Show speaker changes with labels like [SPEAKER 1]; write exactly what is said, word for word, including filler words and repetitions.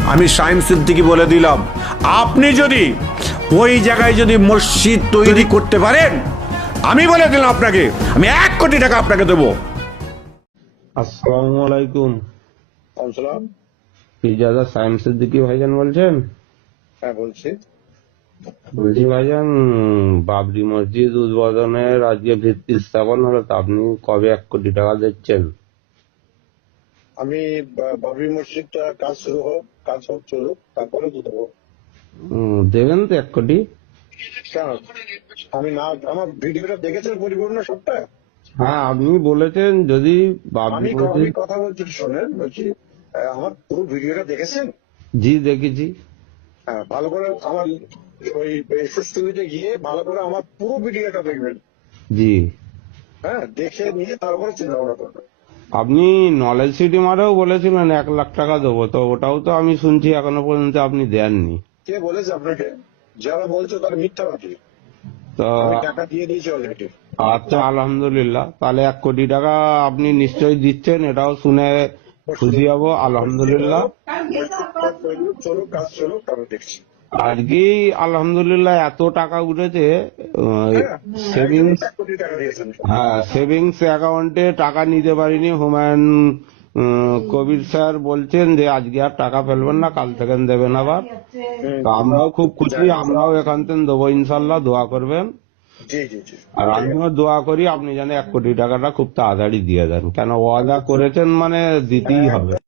[SPEAKER 1] আমি শাহিন সিদ্দিকী বলে দিলাম, আপনি যদি ওই জায়গায় যদি মসজিদ তৈরি করতে পারেন, আমি বলে দিলাম আপনাকে, আমি এক কোটি টাকা আপনাকে দেবো।
[SPEAKER 2] আসসালামু আলাইকুম।
[SPEAKER 3] আসসালাম।
[SPEAKER 2] পিজাদা শাহিন সিদ্দিকী ভাইজান বলছেন?
[SPEAKER 3] হ্যাঁ বলছি।
[SPEAKER 2] বলছি ভাইজান, বাবরি মসজিদ উদ্বোধনের আজকে ভিত্তি স্থাপন হলো, তা আপনি কবে এক কোটি টাকা দিচ্ছেন?
[SPEAKER 3] আমি বা- বাবরি মসজিদটা কাজ শুরু হোক, কাজ হোক চলুক, তারপরে তো দেবো।
[SPEAKER 2] উম, দেবেন তো এক কোটি?
[SPEAKER 3] কেন? আমি না, আমার ভিডিওটা দেখেছেন পরিপূর্ণ সবটা?
[SPEAKER 2] হ্যাঁ, আপনি বলেছেন যদি বাবরি
[SPEAKER 3] আমি ক- আমি
[SPEAKER 2] মসজিদ।
[SPEAKER 3] কথা বলছি শোনেন, বলছি আহ, আমার পুরো ভিডিওটা দেখেছেন?
[SPEAKER 2] জি দেখেছি।
[SPEAKER 3] হ্যাঁ, ভালো করে আমার ওই এসএসটিভিতে গিয়ে ভালো করে আমার পুরো ভিডিওটা দেখবেন।
[SPEAKER 2] জি,
[SPEAKER 3] হ্যাঁ, দেখে নিয়ে তারপরে চিন্তা ভাবনা করবেন।
[SPEAKER 2] আপনি নলেজ সিটি মারেও বলেছিলেন এক লাখ টাকা দেবো, তো ওটাও তো আমি শুনছি এখনো পর্যন্ত আপনি দেননি।
[SPEAKER 3] কে বলেছে আপনাকে? যারা বলছে তারা মিথ্যাবাদী।
[SPEAKER 2] তো
[SPEAKER 3] আমি টাকা দিয়ে দিয়েছি অলরেডি।
[SPEAKER 2] আচ্ছা, আলহামদুলিল্লাহ, তাহলে এক কোটি টাকা আপনি নিশ্চয়ই দিচ্ছেন, এটাও শুনে খুশি হব। আলহামদুলিল্লাহ।
[SPEAKER 3] চলুক, কাজ চলুক, তারপর দেখছি।
[SPEAKER 2] আজকেই আলহামদুলিল্লাহ এত টাকা উঠেছে সেভিংস।
[SPEAKER 3] এক কোটি টাকা দিয়েছেন।
[SPEAKER 2] হ্যাঁ, সেভিংস অ্যাকাউন্টে টাকা নিতে পারিনি। হুমায়ুন উম, কবির স্যার বলছেন যে আজকে আর টাকা ফেলবেন না, কাল থেকে দেবেন আবার। তো আমরাও খুব খুশি, আমরাও এখান থেকে দেবো ইনশাল্লাহ, দোয়া করবেন।
[SPEAKER 3] জি জি জি।
[SPEAKER 2] আর আমিও দোয়া করি আপনি যেন এক কোটি টাকাটা খুব তাড়াতাড়ি দিয়ে দেন, কেন ওয়াদা করেছেন মানে দিতেই হবে।